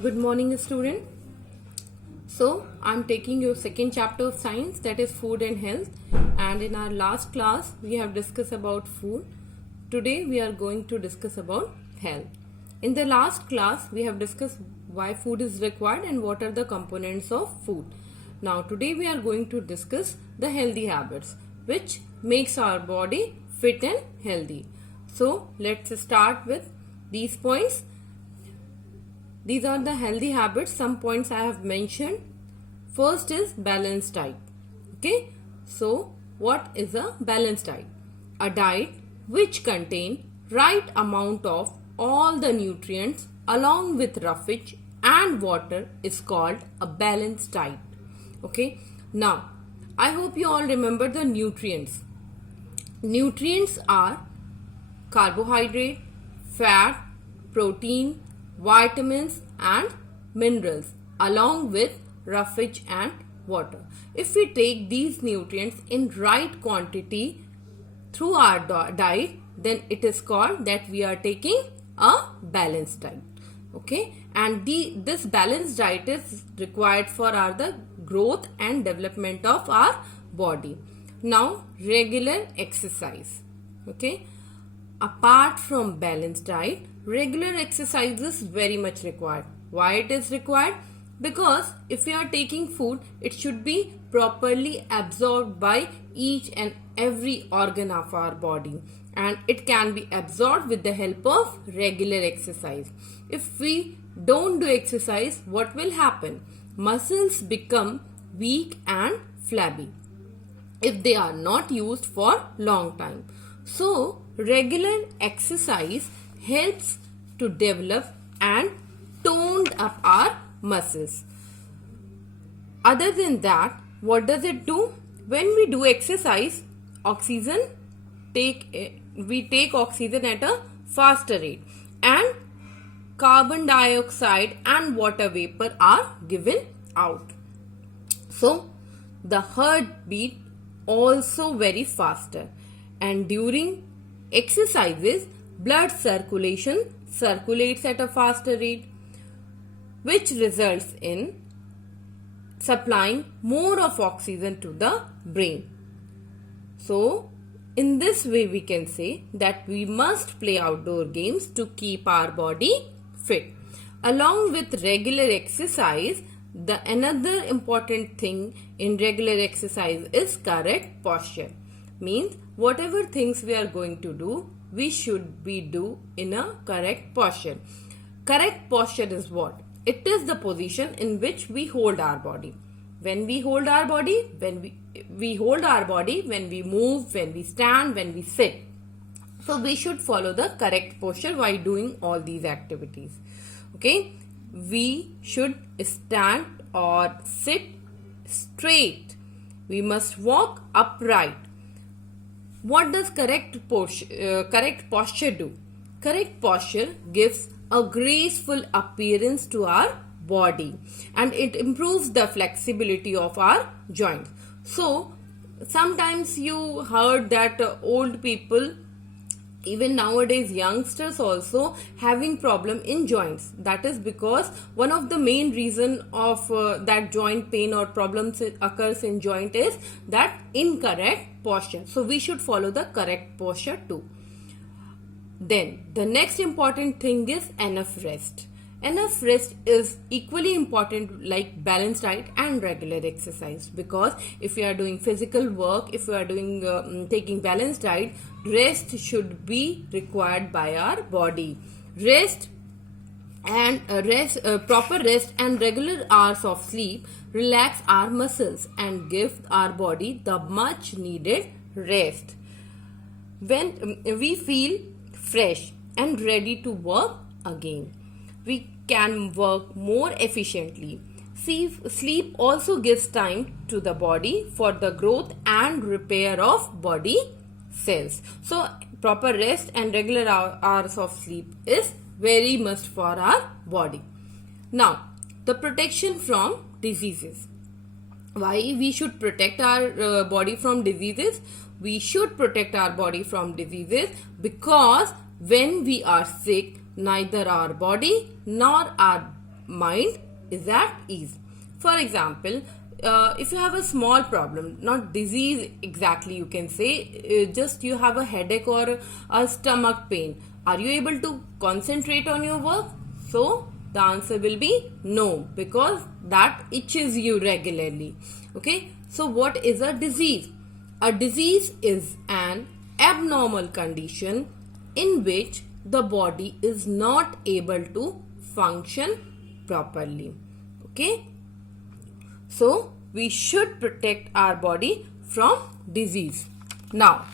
Good morning, student. So, I'm taking your second chapter of science, that is food and health. And in our last class, we have discussed about food. Today, we are going to discuss about health. In the last class, we have discussed why food is required and what are the components of food. Now, today we are going to discuss the healthy habits, which makes our body fit and healthy. So, let's start with these points. These are the healthy habits. Some points I have mentioned. First is balanced diet. Okay. So, what is a balanced diet? A diet which contains right amount of all the nutrients along with roughage and water is called a balanced diet. Okay. Now, I hope you all remember the nutrients. Nutrients are carbohydrate, fat, protein, vitamins and minerals along with roughage and water. If we take these nutrients in right quantity through our diet, then it is called that we are taking a balanced diet. Okay, and this balanced diet is required for the growth and development of our body. Now, regular exercise. Okay, apart from balanced diet, regular exercise is very much required. Why it is required? Because if we are taking food, it should be properly absorbed by each and every organ of our body, and it can be absorbed with the help of regular exercise. If we don't do exercise, what will happen? Muscles become weak and flabby if they are not used for long time. So, regular exercise helps to develop and toned up our muscles. Other than that, what does it do? When we do exercise, we take oxygen at a faster rate, and carbon dioxide and water vapor are given out. So, the heartbeat also very faster, and during exercises, blood circulation circulates at a faster rate, which results in supplying more of oxygen to the brain. So, in this way we can say that we must play outdoor games to keep our body fit. Along with regular exercise, the another important thing in regular exercise is correct posture. Means whatever things we are going to do, we should be do in a correct posture. Correct posture is what? It is the position in which we hold our body. When we hold our body, when we hold our body, when we move, when we stand, when we sit. So we should follow the correct posture while doing all these activities. Okay, we should stand or sit straight. We must walk upright. What does correct posture do? Correct posture gives a graceful appearance to our body, and it improves the flexibility of our joints. So, sometimes you heard that old people, even nowadays youngsters also having problem in joints. That is because one of the main reason of that joint pain or problems occurs in joint is that incorrect posture. So we should follow the correct posture too. Then the next important thing is enough rest. Enough rest is equally important like balanced diet and regular exercise, because if we are doing physical work, if we are doing taking balanced diet, rest should be required by our body. Proper rest and regular hours of sleep relax our muscles and give our body the much needed rest. When we feel fresh and ready to work again, we can work more efficiently. Sleep also gives time to the body for the growth and repair of body cells. So, proper rest and regular hours of sleep is very must for our body. Now, the protection from diseases. Why we should protect our body from diseases? We should protect our body from diseases because when we are sick, neither our body nor our mind is at ease. For example, if you have a small problem, not disease exactly, you can say, just you have a headache or a stomach pain, are you able to concentrate on your work? So the answer will be no, because that itches you regularly. Okay, so what is a disease? A disease is an abnormal condition in which the body is not able to function properly. Okay, so we should protect our body from disease. Now,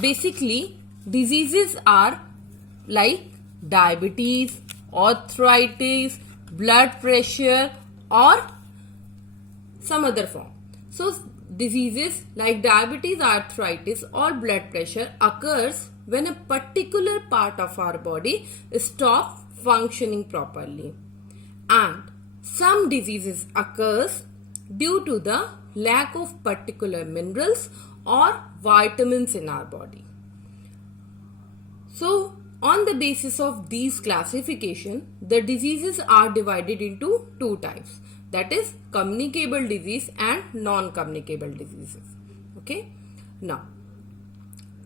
basically, diseases are like diabetes, arthritis, blood pressure, or some other form. So, diseases like diabetes, arthritis, or blood pressure occurs when a particular part of our body stops functioning properly. And some diseases occurs due to the lack of particular minerals or vitamins in our body. So, on the basis of these classification, the diseases are divided into two types. That is communicable disease and non-communicable diseases. Okay. Now,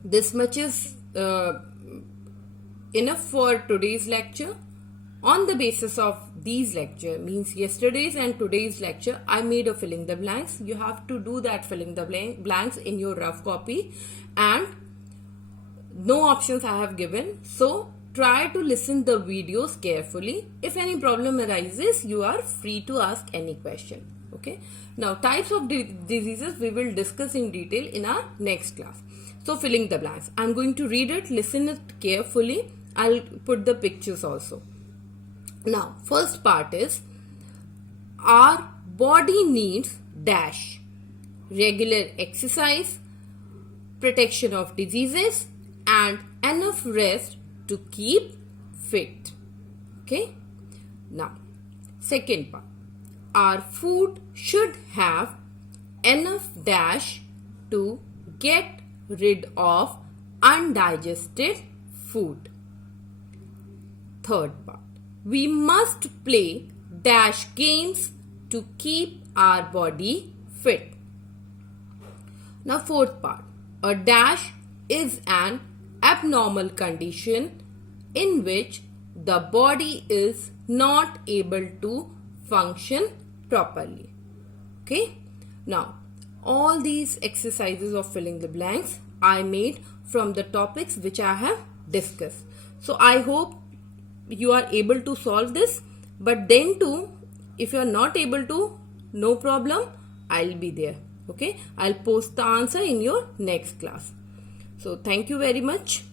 this much is enough for today's lecture. On the basis of these lecture, means yesterday's and today's lecture, I made a filling the blanks. You have to do that filling the blanks in your rough copy, and no options I have given. So try to listen the videos carefully. If any problem arises, you are free to ask any question. Okay. Now, types of diseases we will discuss in detail in our next class. So filling the blanks, I'm going to read it, listen it carefully. I'll put the pictures also. Now, first part is, our body needs dash regular exercise, protection of diseases, and enough rest to keep fit. Okay. Now, second part, our food should have enough dash to get rid of undigested food. Third part, we must play dash games to keep our body fit. Now, fourth part, a dash is an abnormal condition in which the body is not able to function properly. Okay. Now, all these exercises of filling the blanks I made from the topics which I have discussed. So, I hope you are able to solve this, but then too, if you are not able to, no problem, I'll be there. Okay, I'll post the answer in your next class. So thank you very much.